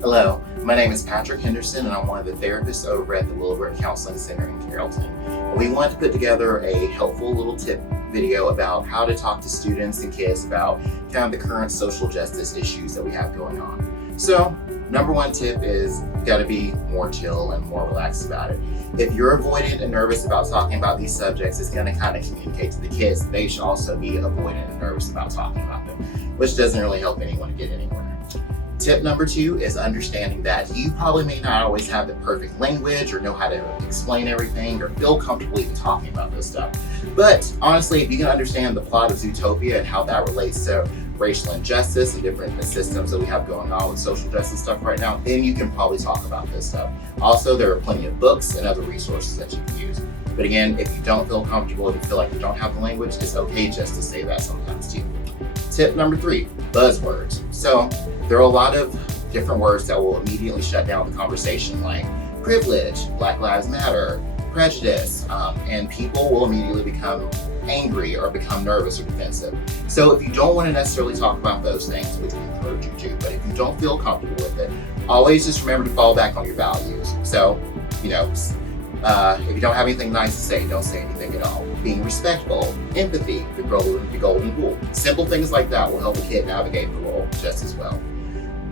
Hello, my name is Patrick Henderson and I'm one of the therapists over at the Willowbrook Counseling Center in Carrollton. And we wanted to put together a helpful little tip video about how to talk to students and kids about kind of the current social justice issues that we have going on. So, number one tip is you gotta be more chill and more relaxed about it. If you're avoidant and nervous about talking about these subjects, it's gonna kind of communicate to the kids that they should also be avoidant and nervous about talking about them, which doesn't really help anyone get anywhere. Tip number two is understanding that you probably may not always have the perfect language or know how to explain everything or feel comfortable even talking about this stuff. But honestly, if you can understand the plot of Zootopia and how that relates to racial injustice and different systems that we have going on with social justice stuff right now, then you can probably talk about this stuff. Also, there are plenty of books and other resources that you can use. But again, if you don't feel comfortable, if you feel like you don't have the language, it's okay just to say that sometimes too. Tip number three, buzzwords. So there are a lot of different words that will immediately shut down the conversation, like privilege, Black Lives Matter, prejudice, and people will immediately become angry or become nervous or defensive. So if you don't want to necessarily talk about those things, which we encourage you to, but if you don't feel comfortable with it, always just remember to fall back on your values. So, if you don't have anything nice to say, don't say anything at all. Being respectful, empathy, the golden rule. Simple things like that will help a kid navigate the world just as well.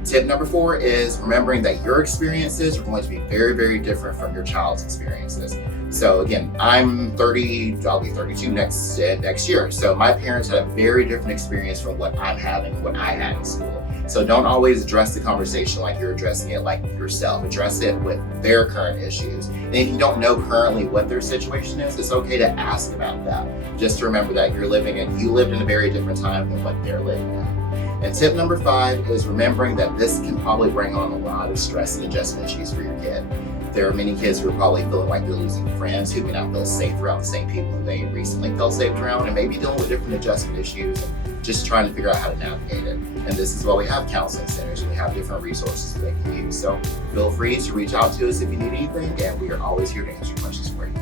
Tip number four is remembering that your experiences are going to be very, very different from your child's experiences. So again, I'm 30, I'll be 32 next year. So my parents had a very different experience from what I'm having, what I had in school. So don't always address the conversation like you're addressing it like yourself. Address it with their current issues. And if you don't know currently what their situation is, it's okay to ask about that. Just to remember that you lived in a very different time than what they're living in. And tip number five is remembering that this can probably bring on a lot of stress and adjustment issues for your kid. There are many kids who are probably feeling like they're losing friends, who may not feel safe around the same people who they recently felt safe around, and maybe dealing with different adjustment issues and just trying to figure out how to navigate it. And this is why we have counseling centers and we have different resources that they can use. So feel free to reach out to us if you need anything, and we are always here to answer questions for you.